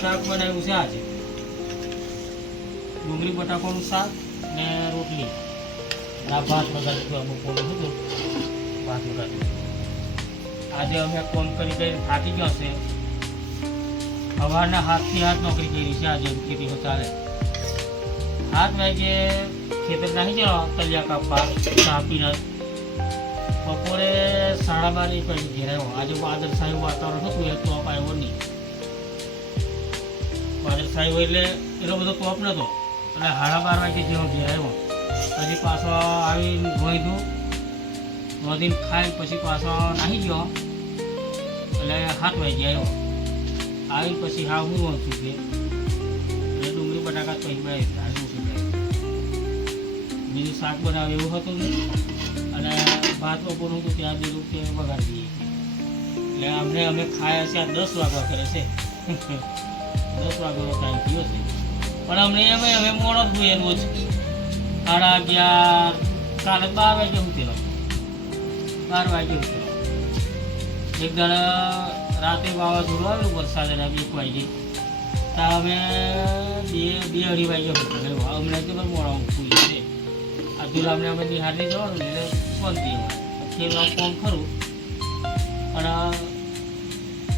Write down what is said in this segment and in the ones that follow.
શાક બનાવ્યું છે આજે. ડુંગળી બટાકાનું શાક ને રોટલી. આ ભાત વગાડ્યું બપોરનું હતું, ભાત વગાડ્યું. આજે અમે કોમ કરી કરીને થાકી ગયો છે. સવારના હાથથી હાથ નોકરી કરી છે આજે ખેતીમાં ચાલે. 7 વાગે ખેતર નાખી ગયો તલિયા કાપવા ચા પીને. બપોરે 12:30 પછી ઘેર આવ્યો. આજે વાદળછાયું વાતાવરણ હતું એટલે તોપ આવ્યો નહીં. વાદળછાયું એટલે એટલો બધો તોપ નહોતો એટલે 12:30 વાગે જેવો ઘેર આવ્યો. પછી પાછો આવીને ધોઈધું, નોંધીને ખાઈ પછી પાછો નાહી ગયો એટલે 7 વાગે આવ્યો. આવીને પછી હા હું વાંચું છે એટલે ડુંગળી બટાકા પછી બીજું શાક બનાવે એવું હતું નહીં. અને ભાત બપોરનું તો ત્યાં દીધું કે વગાડી દઈએ એટલે અમે ખાયા છે. આ 10 વાગવા કરે છે. 10 વાગ્યાનો ટાઈમ થયો છે પણ અમને અમે મોડો જ જોઈએ રોજ. 11:30 કાલે 12 વાગે ઉઠેલો. 12 વાગે ઉઠેલો. એક દાડા રાતે વાવાઝોડું આવેલું વરસાદ અને 1 વાગે ત્યાં અમે 2-2:30 વાગે ઉઠેલો. અમને તો મોડા ઉઠવું છે. આ દુલામને અમે નિહાળને જવાનું એટલે શાંતિ ખેલવા ફોન ખરું. પણ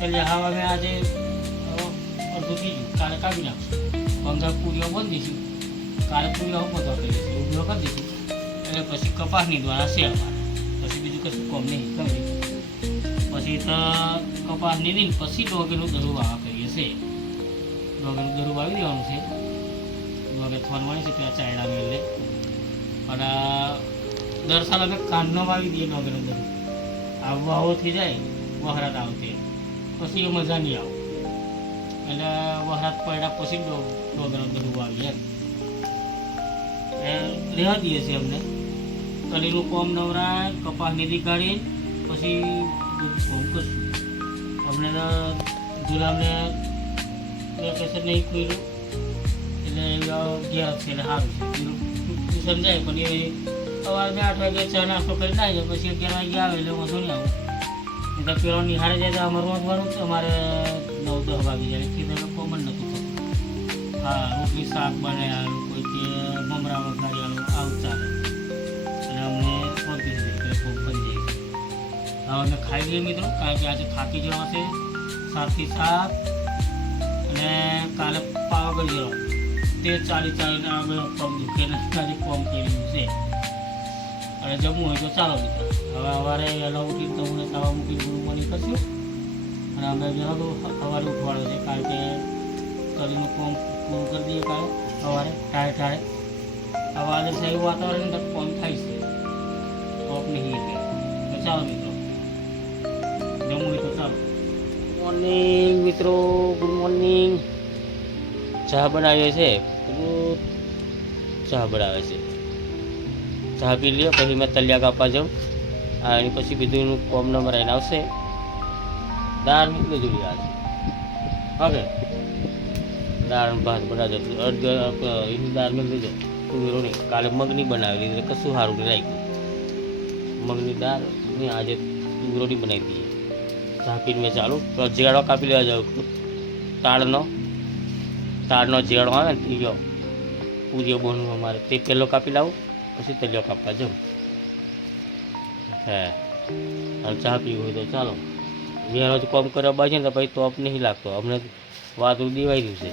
એટલે હા અમે આજે અડધું કીધું કાલે કાઢી નાખશું. ભંગા પૂરીઓ બંધ દઈશું. કાલે પૂરીઓ બધો કરી દઈશું, ઉભો કરી દઈશું. એટલે પછી કપાસ નીંદવાના છે અમારે. પછી બીજું કશું કોમ નહીં કરી. પછી તો કપાસ નીંદીને પછી ડોગેનું દરું વાવા કરીએ છીએ. ડોગેનું દરું વાવી દેવાનું છે. ડોગે થોનવાની છે ત્યાં ચાયડા મેળે. અને દર સાલ અમે કાંડનો વાવી દઈએ ડોગેનું દરું. આ વાવો થઈ જાય વહરાત આવતી પછી એ મજા નહીં આવે. એટલે વહરાત પડ્યા પછી ડોગેનું દરું વાવીએ રહેવા દઈએ છીએ. અમને કલીનું કોમ નવરાય કપાસ નીધી કાઢી પછી બધું કોમ કરશું. અમને તો ગુલામને વેકેશન નહીં ખુલ્યું એટલે ઘેર છે એટલે સારું છે. ટ્યુશન જાય પણ એ સવારે 8 વાગે ચા નાસ્તો કરી નાખીએ પછી 11 વાગે આવે એટલે વાંધો નહીં આવું. એટલે પેલો નિહાળે જાય તો અમારું વાંચવાનું છે. અમારે 9-10 વાગે જાય ખેતર કોમ જ નથી થતું. હા રોટલી શાક બનાવ્યા કોઈ કે મમરા વઘારી આવું ચાલે એટલે અમને પહોંચી જાય એટલે કોમ કરી જાય. હવે અમે ખાઈ લઈએ મિત્રો કારણ કે આજે થાકી જવા છે 7 થી 7 અને કાલે પાવાગઢ જવા તે 40 અમે પગ દુખે આજે કોમ કર્યું છે. અને જમવું હોય તો ચાલો મિત્રો હવે સવારે વહેલા ઉઠીને તો હું તાવા મૂકીને ગુરુ મની કરશું. અને અમે વહેલા તો સવારે ઉઠવાડો છે કારણ કે કલીનું કોમ પૂરું કરી દઈએ કાલે સવારે ઠારે. હવે આજે સારું વાતાવરણ અંદર કોમ થાય છે તોપ નહીં એટલે તો ચાલો મિત્રો જમવું હોય તો ચાલો. મોર્નિંગ મિત્રો, ગુડ મોર્નિંગ. ચા બનાવીએ છે, ચા બનાવે છે. ચા પી લ્યો પછી મેં તલિયા કાપવા જાઉં. એની પછી બીજું કોમ નંબર આવીને આવશે. દાળ નીકળી જોડી આજે ઓકે. દાળ ભાત બનાવજો એની દાળ મેં લીધો તુવેરોની. કાલે મગની બનાવેલી એટલે કશું સારું નહીં લાગ્યું. મગની દાળ ને આજે તુવેરોની બનાવી દઈએ. ચા પીને મેં ચાલુ તો જેડો કાપી લેવા જાઉં. તાળનો જેડો આવે ને ત્રીજો પૂરીઓ બોનનું અમારે તે પહેલો કાપી લાવું પછી તલિયો કાપવા જાઉં. હે અને ચા પીવું હોય તો ચાલો. વેરો જ કોમ કરવા બાજુ ને તો પછી તોપ નહીં લાગતો. અમને વાતું દેવાઈ રહ્યું છે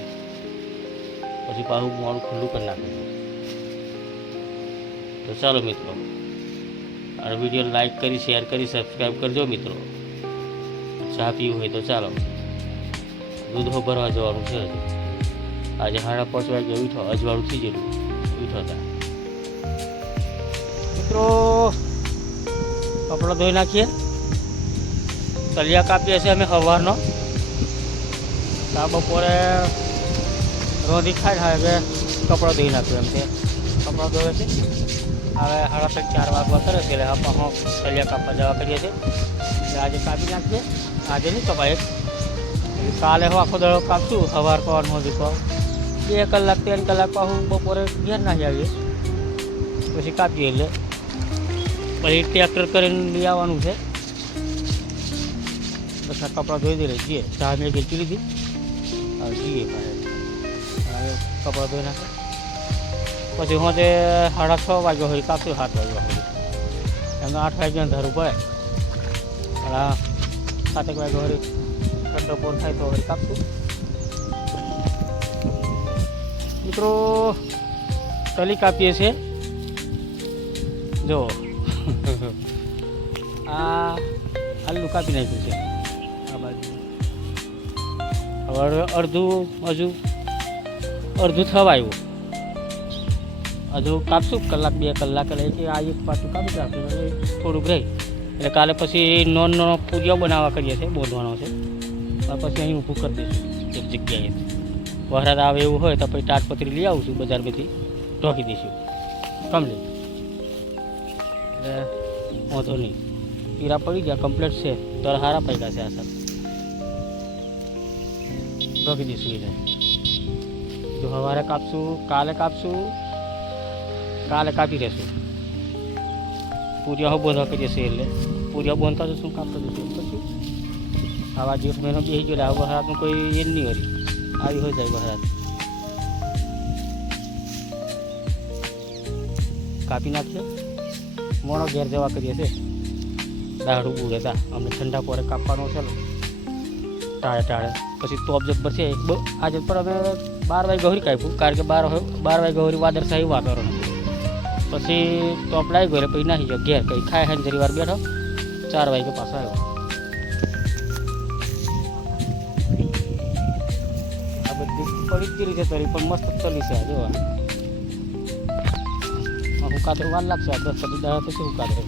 પછી પાછું મોડું ખુલ્લું કરી નાખે છે. તો ચાલો મિત્રો આ વિડીયો લાઈક કરી શેર કરી સબસ્ક્રાઈબ કરજો મિત્રો. ચા પીવું હોય તો ચાલો. દૂધ ભરવા જવાનું છે. આજે 5:30 વાગે ઉઠો અજવાળું થઈ ગયેલું ઉઠો હતા મિત્રો. કપડાં ધોઈ નાખીએ. તલિયા કાપીએ છીએ અમે સવારનો. આ બપોરે રોંધી ખાય હવે કપડાં ધોઈ નાખ્યું એમ તે કપડાં ધોવે છે. હવે 3:30-4 વાગવા કરે છે એટલે આપણે તલિયા કાપવા જવા કરીએ છીએ. એટલે આજે કાપી નાખીએ. આજે નહીં કપાય કાલે હું આખો દડો કાપશું. સવાર કરવાનું હોય તો 2 કલાક 3 કલાક પાછું બપોરે ઘેર નાખી આવીએ પછી કાપીએ. એટલે પછી ટ્રેક્ટર કરીને લઈ આવવાનું છે. બસ આ કપડાં ધોઈ દઈ રહીએ. ચા મેં પી લીધી. જઈએ કપડાં ધોઈ નાખે પછી હું તે 6:30 વાગ્યા હોય કાપશું 7 વાગ્યા હોય એમને 8 વાગ્યા ધરું પડે અને 7 વાગ્યા હોય ઠંડો પોર થાય તો હોય કાપશું. મિત્રો તલી કાપીએ છીએ જો આ આલુ કાપી નાખ્યું છે આ બાજુ. હવે અડધું થવા આવ્યું હજુ કાપશું કલાક 2 કલાક એટલે આ એક પાછું કાપી નાખ્યું થોડુંક રહી એટલે કાલે પછી નોન પૂરીઓ બનાવવા કરીએ છીએ બોંધવાનો છે પછી અહીં ઊભું કરી દઈશું એક જગ્યાએ. વરસાદ આવે એવું હોય તો પછી તાટપત્રી લઈ આવું છું બજારમાંથી ઢોકી દઈશું કમ્પ્લીટ એટલે વાંધો નહીં. પીરા પડી ગયા કમ્પ્લીટ છે તો સારા પૈકા છે આ સર ઢોકી દઈશું એટલે જો સવારે કાપશું કાલે કાપી રહેશું. પૂરિયા બોંધવા કરીએ છીએ એટલે પૂરિયા બોંધતા જશું કાપતા જશું પછી આવા જેઠ મહિનો બેસી ગયો એટલે આ વરસાદનું કોઈ એ જ નહીં વળી આવી હોય જાય વરસાદ કાપી નાખીએ. મોણો ઘેર જવા કરીએ છીએ દાડું બુડે તા અમને ઠંડા પોરે કાપવાનો છે ટાળે પછી તોપ જબ્બર છે આજે પણ અમે 12 વાગે ગૌરી કાપ્યું કારણ કે 12 વાગે ગૌરી વાદળશાહી વાતાવરણ પછી તોપ લાવી ગયો પછી નાહી ગયો ઘેર કંઈ ખાય ખાઈને જરી વાર બેઠો 4 વાગે પાછો આવ્યો. આ બધી પડી જ રીતે તરી પણ મસ્ત ચલી છે જોવા હું કાતરું વાર લાગશે 10 દાડા પછી હું કાતરું